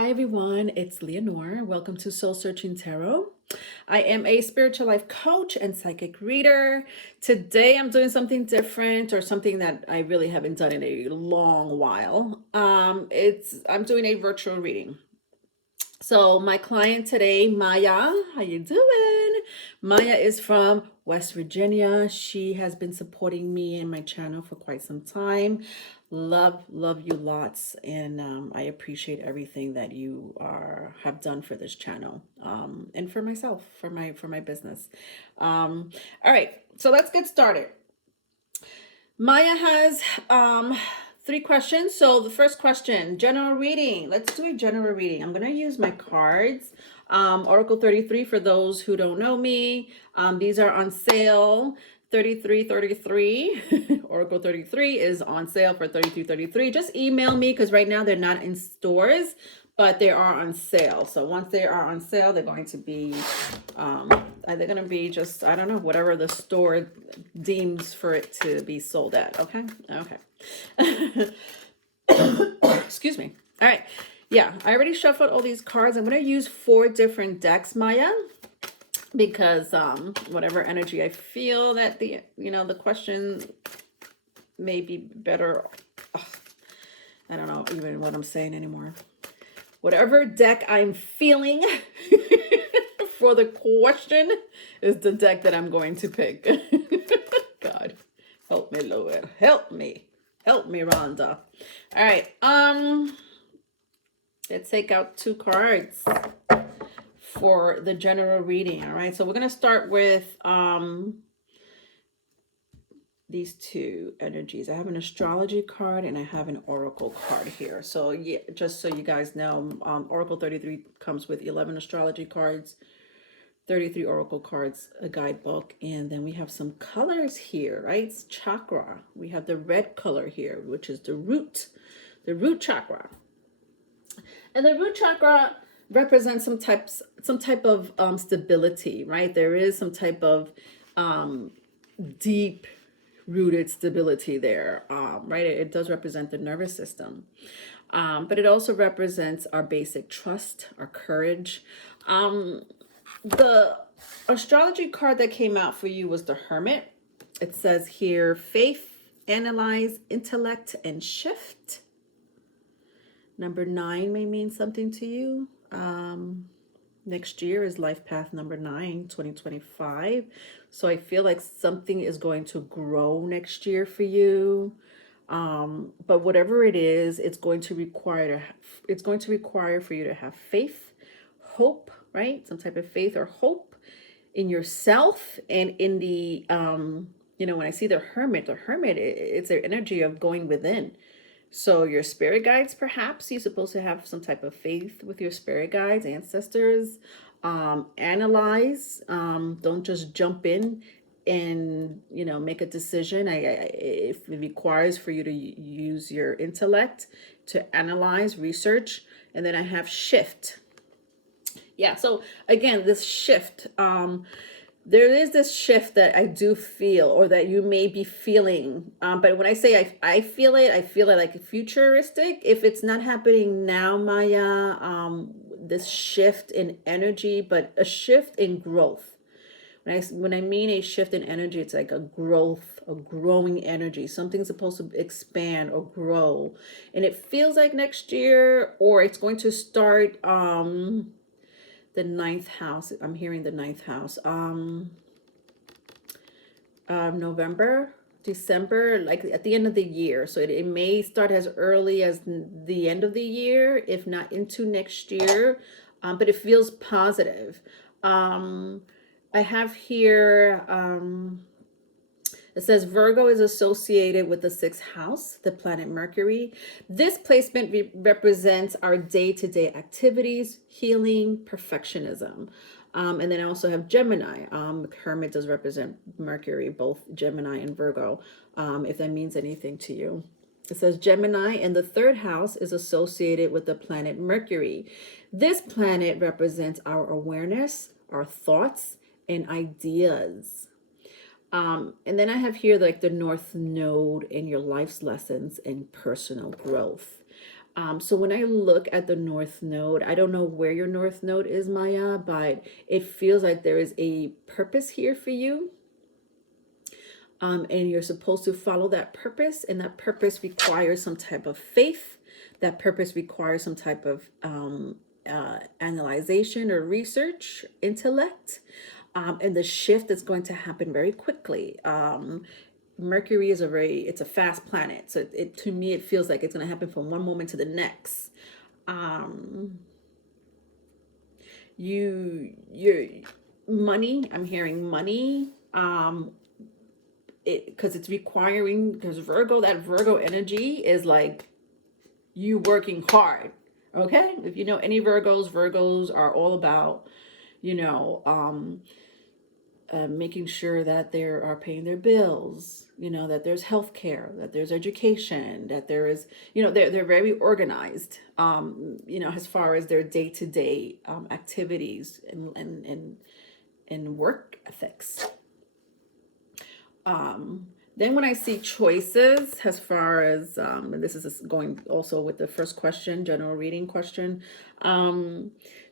Hi everyone, it's Leonore. Welcome to Soul Searching Tarot. I am a spiritual life coach and psychic reader. Today I'm doing something different or something that I really haven't done in a long while. I'm doing a virtual reading. So my client today, Maya, how you doing? Maya is from West Virginia. She has been supporting me and my channel for quite some time. Love you lots, and I appreciate everything that you have done for this channel, and for myself, for my business. All right, so let's get started. Maya has three questions. So the first question, general reading. Let's do a general reading. I'm going to use my cards. Oracle 33 for those who don't know me. These are on sale. 33.33. Oracle 33 is on sale for 33.33. Just email me because right now they're not in stores, but they are on sale. So once they are on sale, they're going to be they're going to be just, I don't know, whatever the store deems for it to be sold at. Okay. Excuse me. All right. Yeah, I already shuffled all these cards. I'm going to use 4 different decks, Maya, because whatever energy I feel that the question may be better. Ugh, I don't know even what I'm saying anymore. Whatever deck I'm feeling for the question is the deck that I'm going to pick. God, help me, Lord. Help me. Help me, Rhonda. All right. Let's take out 2 cards for the general reading. All right. So we're going to start with these 2 energies. I have an astrology card and I have an oracle card here. So yeah, just so you guys know, Oracle 33 comes with 11 astrology cards, 33 oracle cards, a guidebook, and then we have some colors here, right? It's chakra. We have the red color here, which is the root chakra. And the root chakra represents some type of stability, right? There is some type of deep rooted stability there, right? It does represent the nervous system, but it also represents our basic trust, our courage. The astrology card that came out for you was the Hermit. It says here, faith, analyze, intellect, and shift. Number 9 may mean something to you. Next year is life path number 9, 2025. So I feel like something is going to grow next year for you. But whatever it is, it's going to require for you to have faith, hope, right? Some type of faith or hope in yourself and in the when I see the hermit, it's their energy of going within. So your spirit guides, perhaps you're supposed to have some type of faith with your spirit guides, ancestors. Analyze. Don't just jump in and make a decision. If it requires for you to use your intellect to analyze, research, and then I have shift. Yeah. So again, this shift. There is this shift that I do feel, or that you may be feeling. But when I say I feel it like futuristic. If it's not happening now, Maya, this shift in energy, but a shift in growth. When I mean a shift in energy, it's like a growing energy. Something's supposed to expand or grow. And it feels like next year, or it's going to start the 9th house. I'm hearing the 9th house. November, December, like at the end of the year. So it may start as early as the end of the year, if not into next year. But it feels positive. I have here, it says Virgo is associated with the 6th house, the planet Mercury. This placement represents our day-to-day activities, healing, perfectionism. And then I also have Gemini. Hermit does represent Mercury, both Gemini and Virgo, if that means anything to you. It says Gemini in the 3rd house is associated with the planet Mercury. This planet represents our awareness, our thoughts, and ideas. And then I have here like the North Node in your life's lessons and personal growth. So when I look at the North Node, I don't know where your North Node is, Maya, but it feels like there is a purpose here for you. And you're supposed to follow that purpose, and that purpose requires some type of faith. That purpose requires some type of analyzation or research, intellect. And the shift is going to happen very quickly. Mercury is it's a fast planet. So to me, it feels like it's going to happen from one moment to the next. Your money, I'm hearing money, because it's requiring, because that Virgo energy is like you working hard. Okay, if you know any Virgos are all about, making sure that they are paying their bills, that there's health care, that there's education, that there is, they're very organized, as far as their day-to-day activities and work ethics. Then when I see choices, as far as, and this is going also with the first question, general reading question,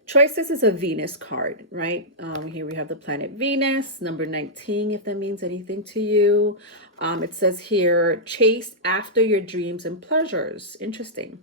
choices is a Venus card, right? Here we have the planet Venus, number 19, if that means anything to you. It says here, chase after your dreams and pleasures. Interesting.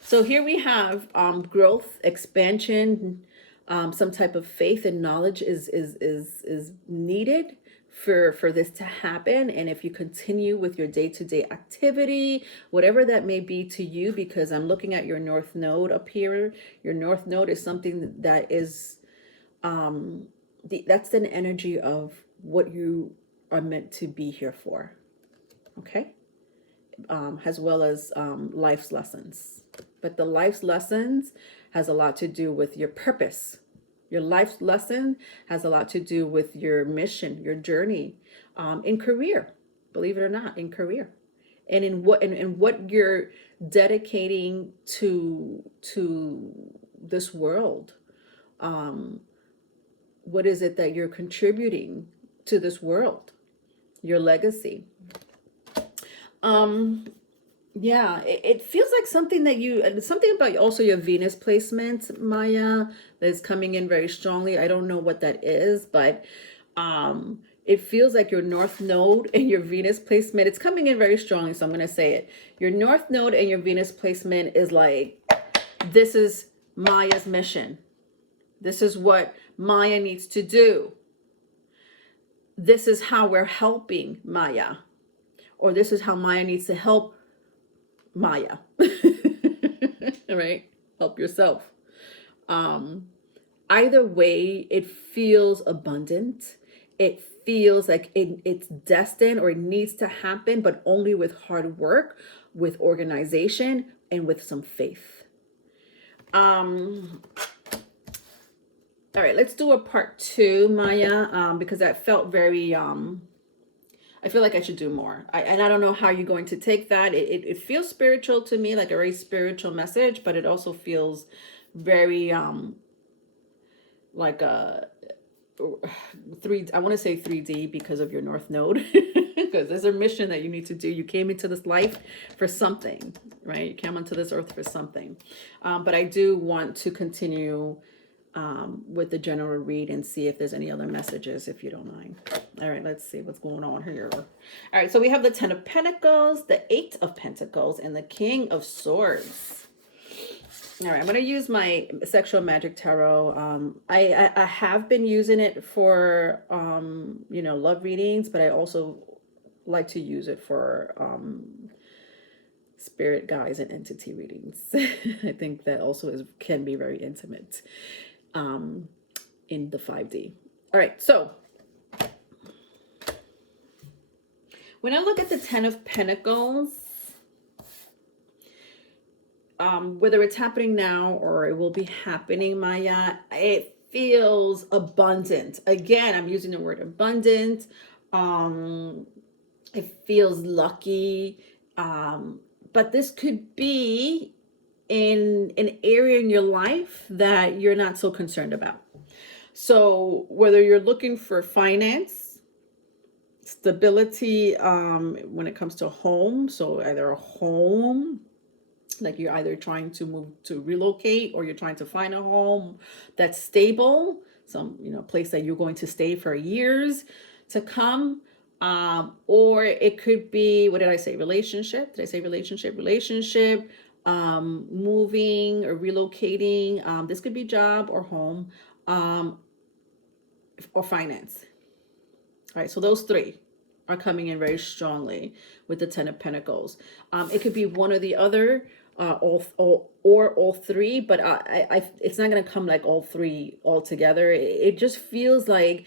So here we have growth, expansion, some type of faith and knowledge is needed for this to happen. And if you continue with your day-to-day activity, whatever that may be to you, because I'm looking at your North Node up here. Your North Node is something that is that's an energy of what you are meant to be here for. Okay. As well as life's lessons. But the life's lessons has a lot to do with your purpose. Your life's lesson has a lot to do with your mission, your journey, in career, believe it or not, in career. And in what you're dedicating to this world. What is it that you're contributing to this world? Your legacy. Yeah, it feels like something that something about also your Venus placement, Maya, that is coming in very strongly. I don't know what that is, but it feels like your North Node and your Venus placement, it's coming in very strongly, so I'm going to say it. Your North Node and your Venus placement is like, this is Maya's mission. This is what Maya needs to do. This is how we're helping Maya. Or this is how Maya needs to help Maya. Right? Help yourself. Either way, it feels abundant. It feels like it's destined, or it needs to happen, but only with hard work, with organization, and with some faith. All right, let's do a part 2, Maya, because that felt very I feel like I should do more. And I don't know how you're going to take that. It feels spiritual to me, like a very spiritual message, but it also feels very like a I want to say 3D because of your North Node. Because there's a mission that you need to do. You came into this life for something, right? You came onto this earth for something. But I do want to continue with the general read and see if there's any other messages, if you don't mind. All right, let's see what's going on here. All right, so we have the 10 of Pentacles, the 8 of Pentacles, and the King of Swords. All right, I'm going to use my Sexual Magic Tarot. I have been using it for, love readings, but I also like to use it for spirit guides and entity readings. I think that also can be very intimate in the 5D. All right, so when I look at the 10 of Pentacles, whether it's happening now or it will be happening, Maya, it feels abundant. Again, I'm using the word abundant. It feels lucky. But this could be in an area in your life that you're not so concerned about. So whether you're looking for finance, stability when it comes to home, so either a home Like you're either trying to move to relocate, or you're trying to find a home that's stable, some, place that you're going to stay for years to come. Or it could be, what did I say? Relationship. Did I say relationship? Relationship, moving or relocating. This could be job or home, or finance. All right, so those three are coming in very strongly with the Ten of Pentacles. It could be one or the other, or all three, but it's not gonna come like all three all together. It just feels like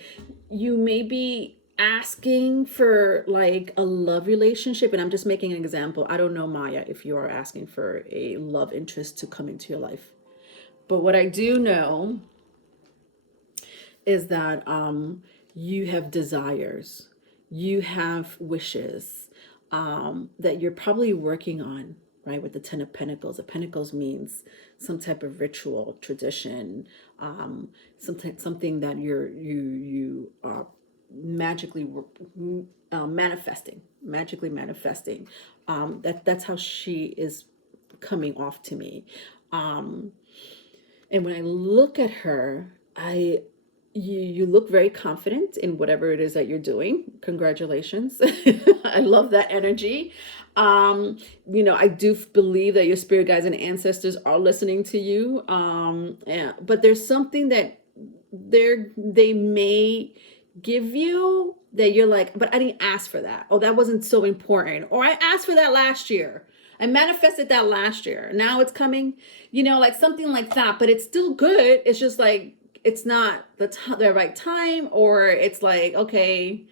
you may be asking for like a love relationship, and I'm just making an example. I don't know, Maya, if you are asking for a love interest to come into your life, but what I do know is that you have desires, you have wishes, that you're probably working on, right? With the Ten of Pentacles. The Pentacles means some type of ritual, tradition, something that you are magically magically manifesting. That's how she is coming off to me. And when I look at her, you look very confident in whatever it is that you're doing. Congratulations. I love that energy. I do believe that your spirit guides and ancestors are listening to you. Yeah, but there's something that they may give you that you're like, but I didn't ask for that. Oh, that wasn't so important. Or I asked for that last year. I manifested that last year. Now it's coming, like something like that, but it's still good. It's just like, it's not the right time, or it's like, okay,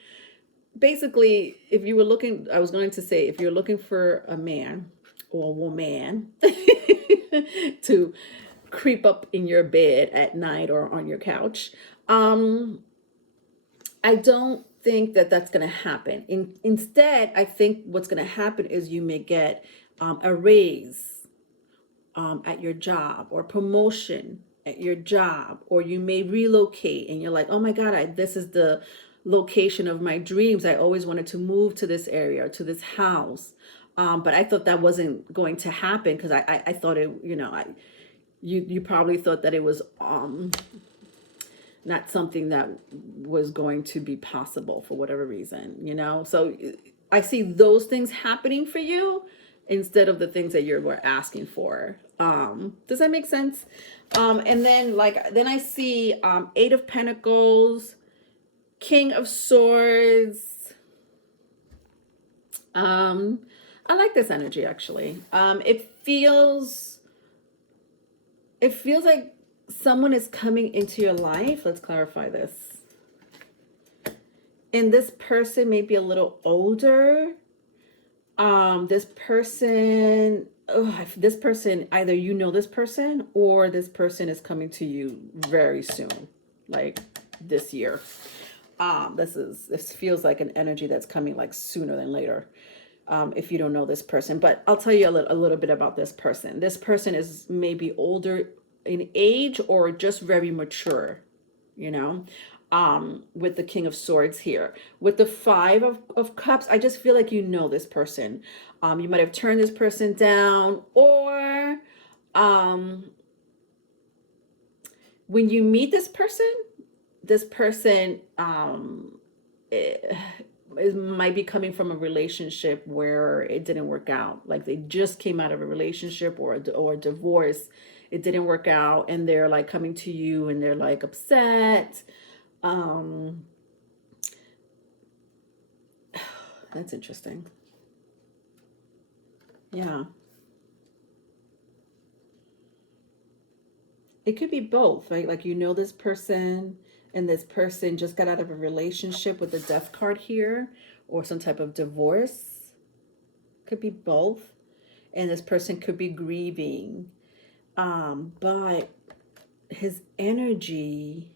basically, if you were looking, I was going to say, if you're looking for a man or a woman to creep up in your bed at night or on your couch, I don't think that that's going to happen. Instead, I think what's going to happen is you may get a raise at your job, or promotion at your job, or you may relocate and you're like, oh my God, this is the location of my dreams. I always wanted to move to this area or to this house. But I thought that wasn't going to happen, because I thought it, you probably thought that it was not something that was going to be possible for whatever reason, So I see those things happening for you instead of the things that you were asking for. Does that make sense? And then I see Eight of Pentacles, King of Swords. I like this energy, actually. It feels like someone is coming into your life. Let's clarify this. And this person may be a little older. This person, either this person, or this person is coming to you very soon, like this year. This feels like an energy that's coming like sooner than later. If you don't know this person, but I'll tell you a little bit about this person. This person is maybe older in age, or just very mature, with the King of Swords here. With the Five of Cups, I just feel like this person. You might have turned this person down, or when you meet this person, it might be coming from a relationship where it didn't work out. Like they just came out of a relationship or a divorce. It didn't work out, and they're like coming to you and they're like upset. That's interesting. Yeah. It could be both, right? Like this person, and this person just got out of a relationship with the Death card here, or some type of divorce. Could be both. And this person could be grieving. But his energy,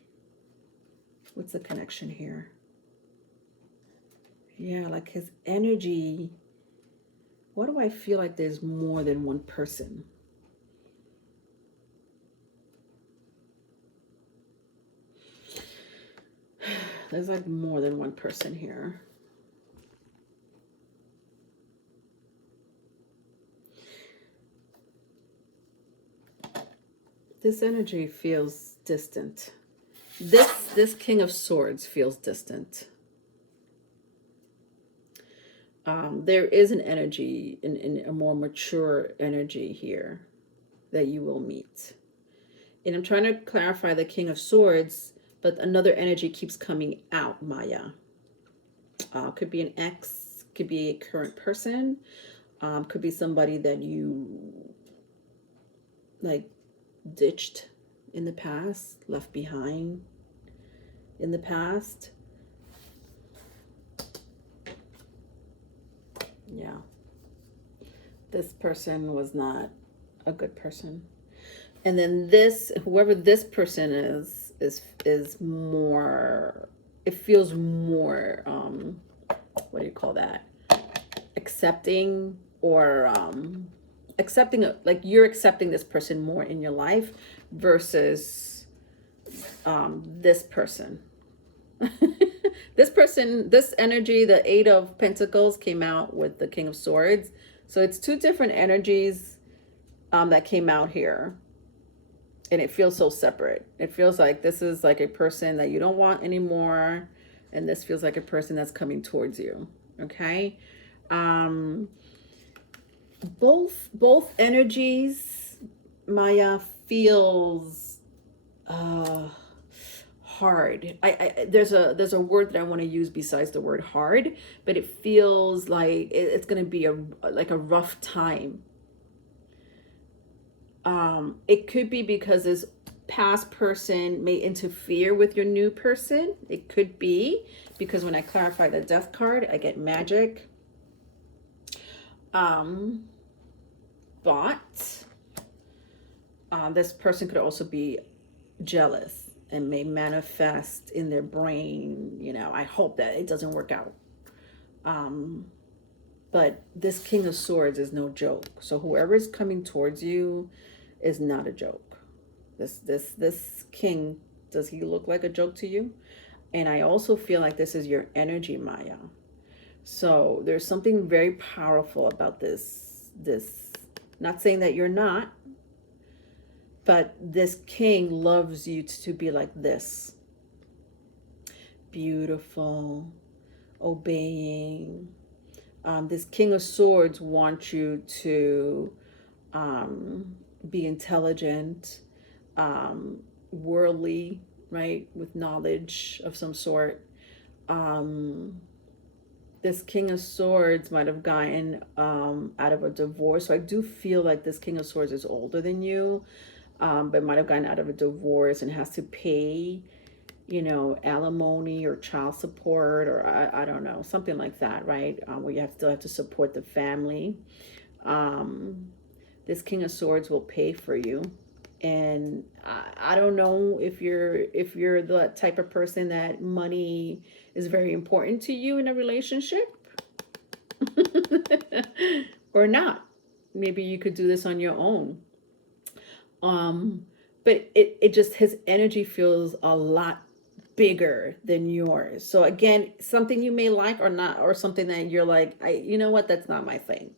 what's the connection here? Yeah, like his energy. What do I feel like there's more than one person? There's like more than one person here. This energy feels distant. This King of Swords feels distant. There is an energy, in a more mature energy here that you will meet. And I'm trying to clarify the King of Swords, but another energy keeps coming out, Maya. Could be an ex, could be a current person, could be somebody that you like ditched in the past, left behind in the past. Yeah. This person was not a good person. And then this, whoever this person is more, it feels more, what do you call that? Accepting, or accepting, like you're accepting this person more in your life versus this person. This person, this energy, the Eight of Pentacles came out with the King of Swords. So it's two different energies that came out here. And it feels so separate. It feels like this is like a person that you don't want anymore. And this feels like a person that's coming towards you. Okay. Both energies, Maya, feels hard. There's a word that I want to use besides the word hard, but it feels like it's going to be a rough time. It could be because this past person may interfere with your new person. It could be because when I clarify the Death card, I get magic. But this person could also be jealous and may manifest in their brain, you know, I hope that it doesn't work out. But this King of Swords is no joke. So whoever is coming towards you is not a joke. This king, does he look like a joke to you? And I also feel like this is your energy, Maya. So there's something very powerful about this, not saying that you're not, but this king loves you to be like this. Beautiful, obeying. This King of Swords wants you to be intelligent, worldly, right? With knowledge of some sort. This King of Swords might have gotten out of a divorce. So I do feel like this King of Swords is older than you. But might have gotten out of a divorce and has to pay, you know, alimony or child support, or I don't know, something like that, right? Where you still have to support the family. This King of Swords will pay for you. And I don't know if you're the type of person that money is very important to you in a relationship or not. Maybe you could do this on your own. But it just, his energy feels a lot bigger than yours. So again, something you may like or not, or something that you're like, you know what, that's not my thing.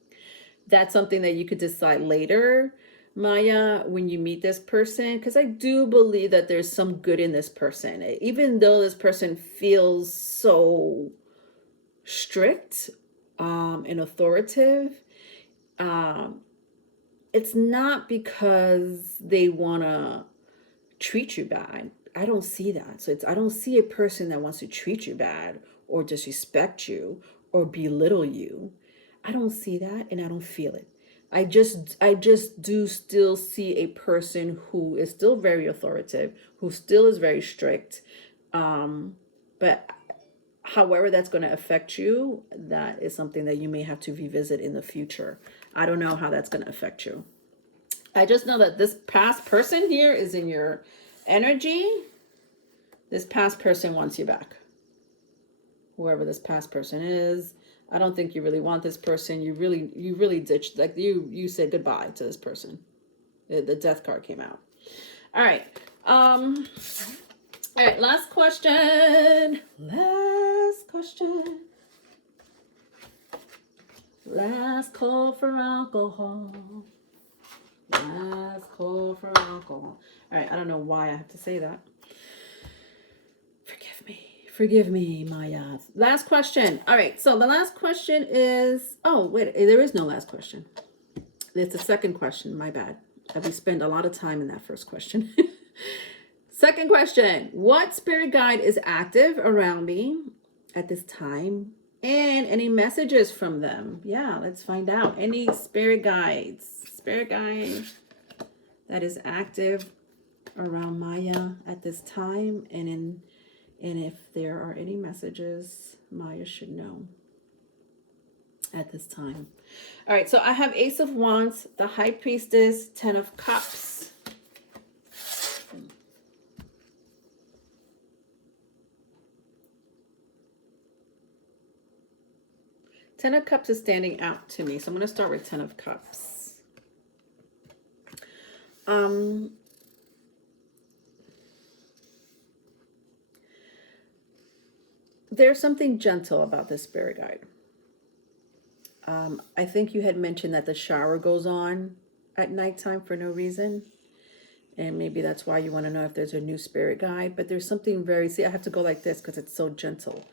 That's something that you could decide later, Maya, when you meet this person, because I do believe that there's some good in this person. Even though this person feels so strict and authoritative, it's not because they want to treat you bad. I don't see that. So I don't see a person that wants to treat you bad or disrespect you or belittle you. I don't see that, and I don't feel it. I just do still see a person who is still very authoritative, who still is very strict. But however that's going to affect you, that is something that you may have to revisit in the future. I don't know how that's going to affect you. I just know that this past person here is in your energy. This past person wants you back. Whoever this past person is, I don't think you really want this person. You really ditched, like you said goodbye to this person. The Death card came out. All right. All right, last question. Last question. Last call for alcohol. Last call for alcohol. All right, I don't know why I have to say that. Forgive me. Forgive me, Maya. Last question. All right, so the last question is, oh, wait, there is no last question. It's the second question, my bad. We spent a lot of time in that first question. Second question, what spirit guide is active around me at this time? And any messages from them? Yeah, let's find out. Any spirit guide that is active around Maya at this time, and if there are any messages Maya should know at this time. All right, so I have Ace of Wands, the High Priestess, Ten of Cups. Ten of Cups is standing out to me, so I'm going to start with Ten of Cups. There's something gentle about this spirit guide. I think you had mentioned that the shower goes on at nighttime for no reason. And maybe that's why you want to know if there's a new spirit guide. But there's something very... See, I have to go like this because it's so gentle.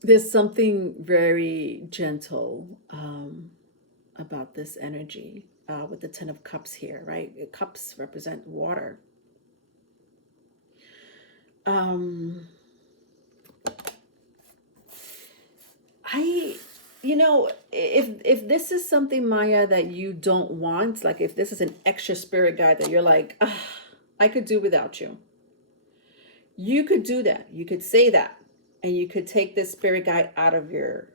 There's something very gentle about this energy with the Ten of Cups here, right? Cups represent water. You know, if this is something, Maya, that you don't want, like if this is an extra spirit guide that you're like, I could do without you, you could do that. You could say that, and you could take this spirit guide out of your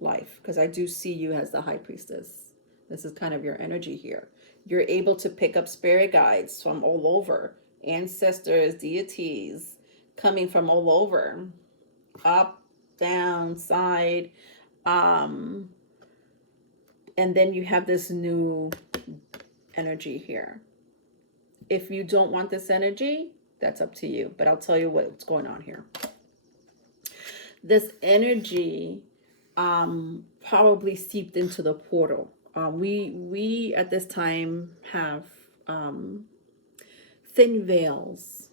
life, because I do see you as the High Priestess. This is kind of your energy here. You're able to pick up spirit guides from all over, ancestors, deities, coming from all over, up, down, side. And then you have this new energy here. If you don't want this energy, that's up to you. But I'll tell you what's going on here. This energy probably seeped into the portal. We at this time have thin veils.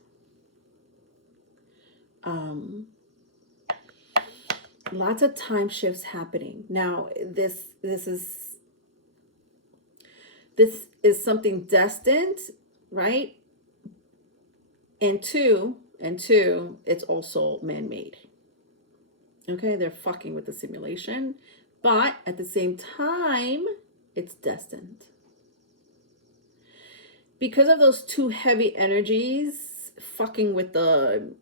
Lots of time shifts happening. Now, this is something destined, right? And two, it's also man-made. Okay, they're fucking with the simulation, but at the same time, it's destined. Because of those two heavy energies fucking with the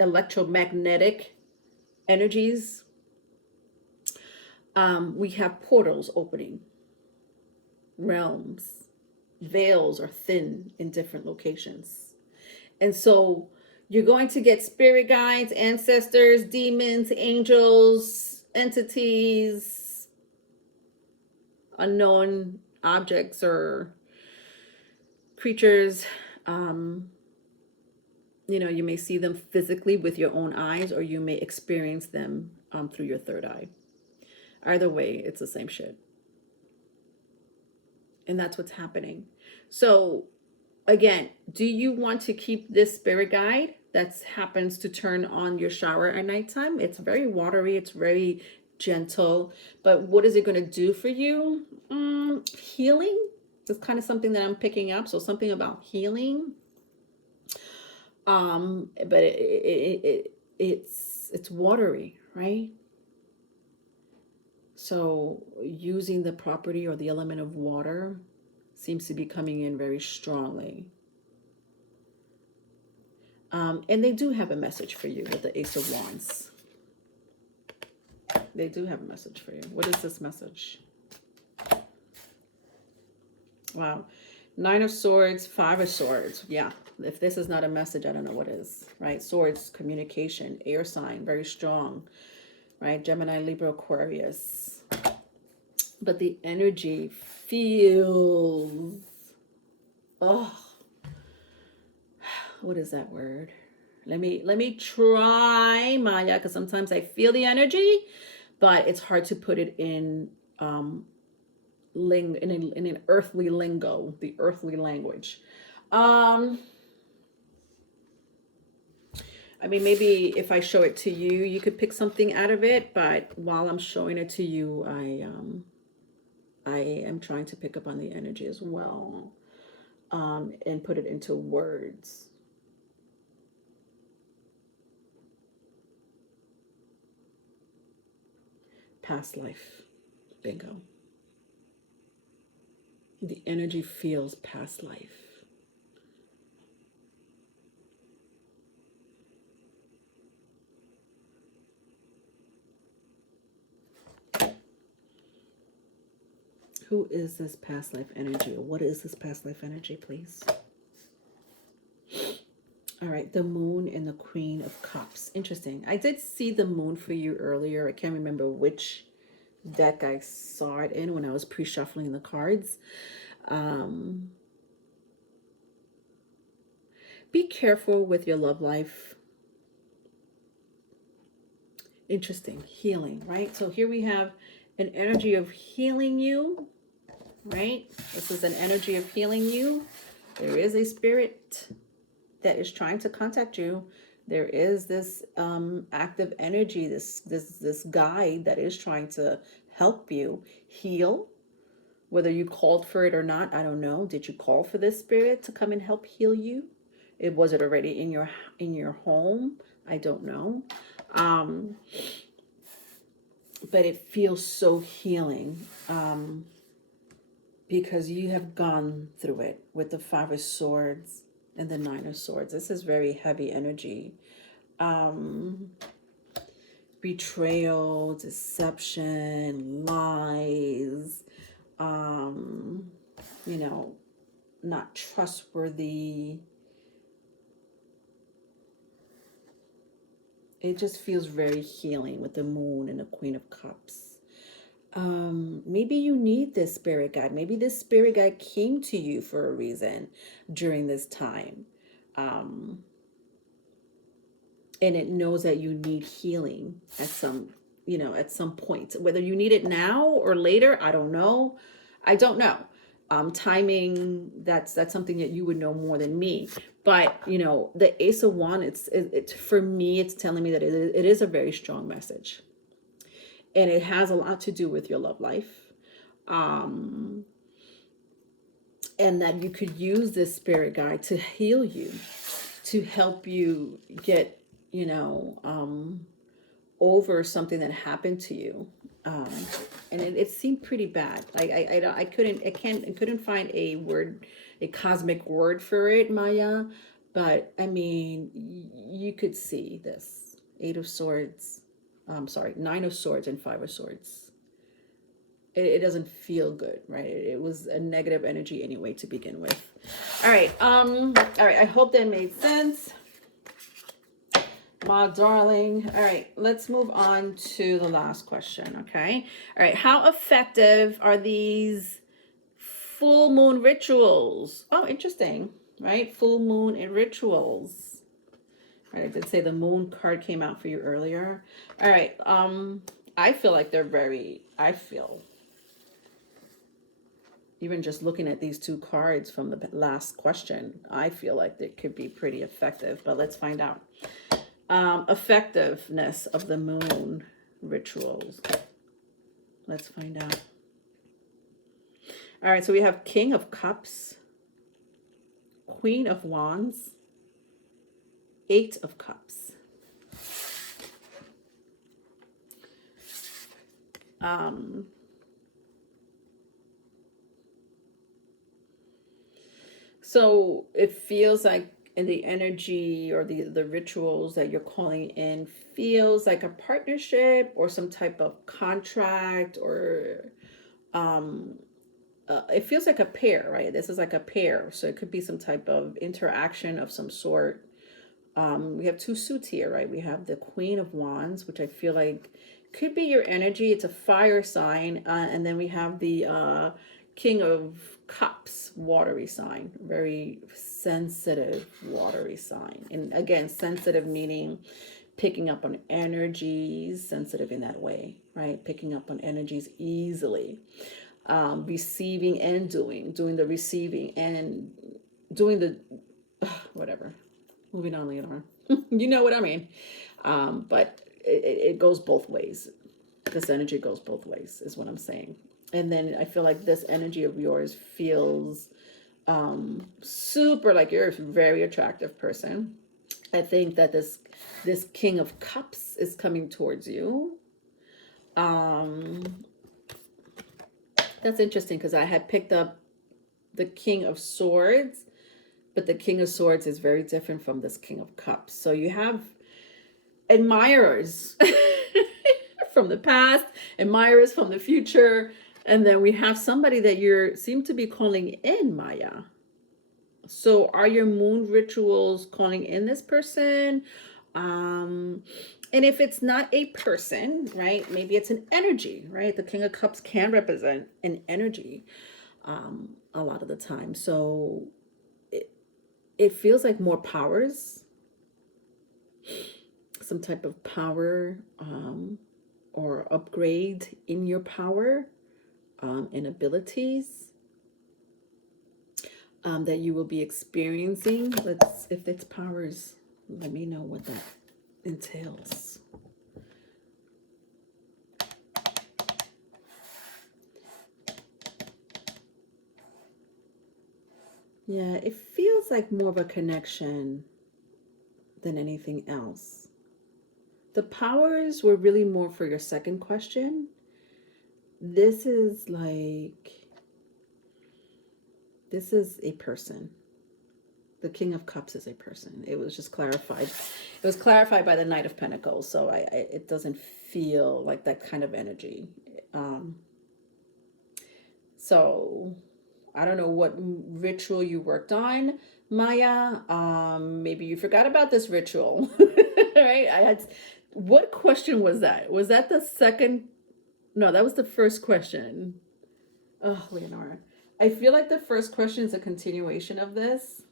electromagnetic energies, we have portals opening, realms, veils are thin in different locations. And so you're going to get spirit guides, ancestors, demons, angels, entities, unknown objects or creatures. You know, you may see them physically with your own eyes, or you may experience them through your third eye. Either way, it's the same shit. And that's what's happening. So again, do you want to keep this spirit guide that happens to turn on your shower at nighttime? It's very watery. It's very gentle. But what is it going to do for you? Healing is kind of something that I'm picking up. So something about healing. But it's watery, right? So using the property or the element of water seems to be coming in very strongly. And they do have a message for you with the Ace of Wands. They do have a message for you. What is this message? Wow. Nine of Swords, Five of Swords. Yeah. If this is not a message, I don't know what is, right? Swords, communication, air sign, very strong, right? Gemini, Libra, Aquarius. But the energy feels, oh, what is that word? Let me try, Maya, because sometimes I feel the energy, but it's hard to put it in in an earthly lingo, the earthly language. Um, I mean, maybe if I show it to you, you could pick something out of it. But while I'm showing it to you, I am trying to pick up on the energy as well, and put it into words. Past life. Bingo. The energy feels past life. Who is this past life energy? Or what is this past life energy, please? All right, the moon and the Queen of Cups. Interesting. I did see the moon for you earlier. I can't remember which deck I saw it in when I was pre-shuffling the cards. Be careful with your love life. Interesting. Healing, right? So here we have an energy of healing you, right? This is an energy of healing you. There is a spirit that is trying to contact you. There is this active energy, this guide that is trying to help you heal. Whether you called for it or not, I don't know. Did you call for this spirit to come and help heal you? Was it already in your home? I don't know. But it feels so healing, because you have gone through it with the Five of Swords and the Nine of Swords. This is very heavy energy. Betrayal, deception, lies, you know, not trustworthy. It just feels very healing with the moon and the Queen of Cups. Maybe you need this spirit guide. Maybe this spirit guide came to you for a reason during this time. And it knows that you need healing at some, at some point. Whether you need it now or later, I don't know. Timing, that's something that you would know more than me. But the Ace of Wands, it's for me, it's telling me that it is a very strong message, and it has a lot to do with your love life, and that you could use this spirit guide to heal you, to help you get over something that happened to you. And it seemed pretty bad. Like I couldn't find a word, a cosmic word for it, Maya. But I mean, you could see this Eight of Swords. Nine of Swords and Five of Swords. It doesn't feel good, right? It was a negative energy anyway to begin with. All right. I hope that made sense, my darling. All right, let's move on to the last question, okay? All right, how effective are these full moon rituals? Oh, interesting, right? Full moon and rituals. All right, I did say the moon card came out for you earlier. All right, I feel like I feel, even just looking at these two cards from the last question, I feel like they could be pretty effective, but let's find out. Effectiveness of the moon rituals. Let's find out. All right, so we have King of Cups, Queen of Wands, Eight of Cups. So it feels like in the energy or the rituals that you're calling in feels like a partnership or some type of contract, or it feels like a pair, right? This is like a pair, so it could be some type of interaction of some sort. We have two suits here, right? We have the Queen of Wands, which I feel like could be your energy. It's a fire sign, and then we have the King of Cups, watery sign, very sensitive watery sign. And again, sensitive meaning picking up on energies, sensitive in that way, right? Picking up on energies easily. receiving and doing the receiving and doing the whatever. Moving on, Leonora. You know what I mean. But it goes both ways. This energy goes both ways, is what I'm saying. And then I feel like this energy of yours feels super like you're a very attractive person. I think that this King of Cups is coming towards you. That's interesting because I had picked up the King of Swords, but the King of Swords is very different from this King of Cups. So you have admirers from the past, admirers from the future, and then we have somebody that you seem to be calling in, Maya. So are your moon rituals calling in this person? And if it's not a person, right, maybe it's an energy, right? The King of Cups can represent an energy a lot of the time. So it feels like more powers, some type of power or upgrade in your power and abilities that you will be experiencing. If it's powers, let me know what that entails. Yeah, it feels like more of a connection than anything else. The powers were really more for your second question. This is a person. The King of Cups is a person. It was just clarified. It was clarified by the Knight of Pentacles. So it doesn't feel like that kind of energy. So I don't know what ritual you worked on, Maya. Maybe you forgot about this ritual, right? What question was that? Was that the second? No, that was the first question. Oh, Leonora. I feel like the first question is a continuation of this.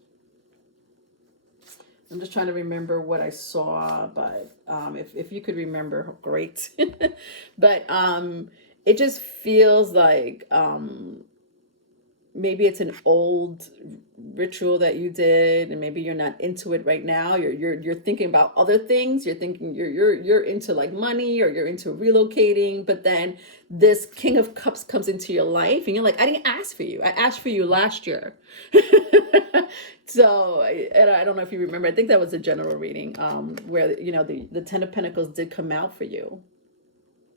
I'm just trying to remember what I saw, but if you could remember, great. But it just feels like maybe it's an old ritual that you did, and maybe you're not into it right now. You're thinking about other things. You're thinking you're into like money, or you're into relocating. But then this King of Cups comes into your life, and you're like, I didn't ask for you. I asked for you last year. So, and I don't know if you remember. I think that was a general reading, where the Ten of Pentacles did come out for you.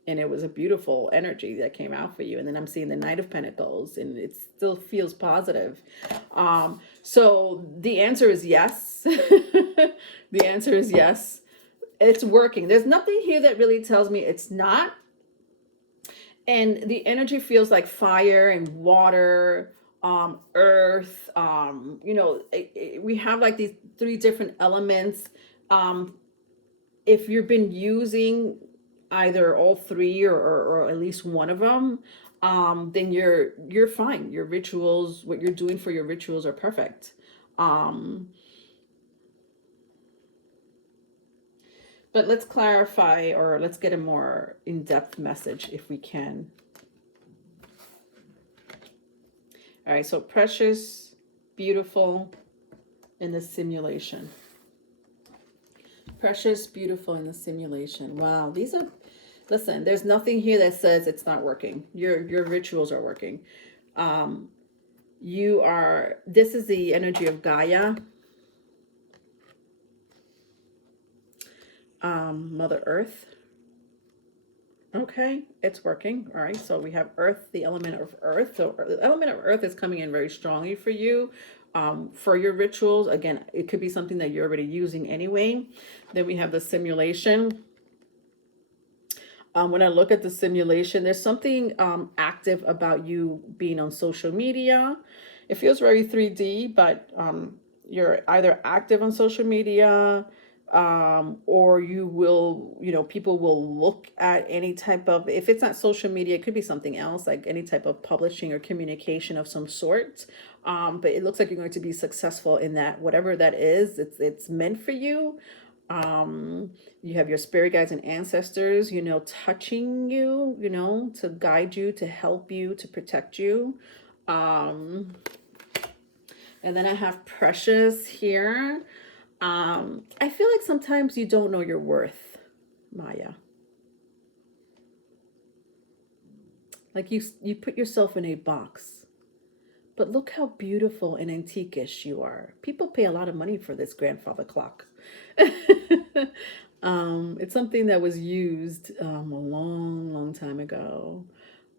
And it was a beautiful energy that came out for you. And then I'm seeing the Knight of Pentacles, and it still feels positive. So the answer is yes. The answer is yes. It's working. There's nothing here that really tells me it's not. And the energy feels like fire and water, earth. We have like these three different elements. If you've been using either all three or at least one of them, then you're fine. Your rituals, what you're doing for your rituals are perfect. But let's clarify, or let's get a more in-depth message if we can. All right, so precious, beautiful in the simulation. Precious, beautiful in the simulation. Wow, these are, listen, there's nothing here that says it's not working. Your rituals are working. This is the energy of Gaia. Mother Earth. Okay, it's working. All right, so we have Earth, the element of Earth. So the element of Earth is coming in very strongly for you. For your rituals, again, it could be something that you're already using anyway. Then we have the simulation. When I look at the simulation, there's something active about you being on social media. It feels very 3D, but you're either active on social media, or you will, people will look at any type of, if it's not social media, it could be something else, like any type of publishing or communication of some sort. But it looks like you're going to be successful in that, whatever that is, it's meant for you. You have your spirit guides and ancestors, touching you, to guide you, to help you, to protect you. Um, and then I have Precious here. I feel like sometimes you don't know your worth, Maya. Like you put yourself in a box. But look how beautiful and antiquish you are. People pay a lot of money for this grandfather clock. It's something that was used a long, long time ago.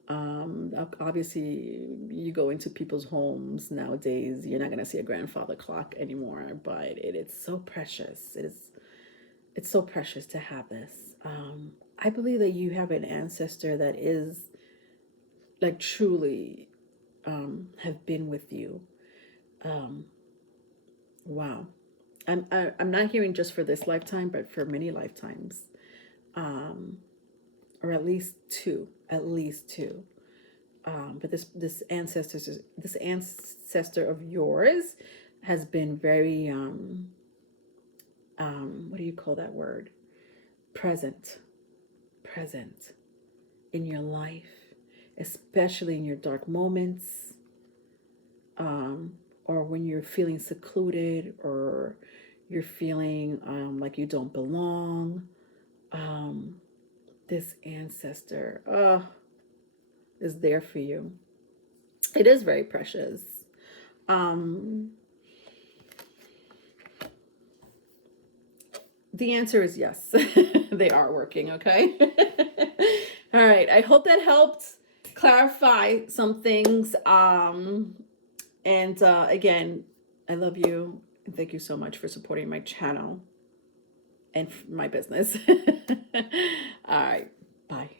Obviously, you go into people's homes nowadays, you're not going to see a grandfather clock anymore, but it's so precious. It's so precious to have this. I believe that you have an ancestor that is like truly have been with you. Um, wow. I'm not hearing just for this lifetime, but for many lifetimes, um, or at least two, But this ancestor of yours has been very what do you call that word? Present, present in your life, especially in your dark moments, or when you're feeling secluded, or you're feeling like you don't belong. This ancestor is there for you. It is very precious. The answer is yes. They are working, okay? All right. I hope that helped clarify some things. And again, I love you. And thank you so much for supporting my channel and my business. All right. Bye.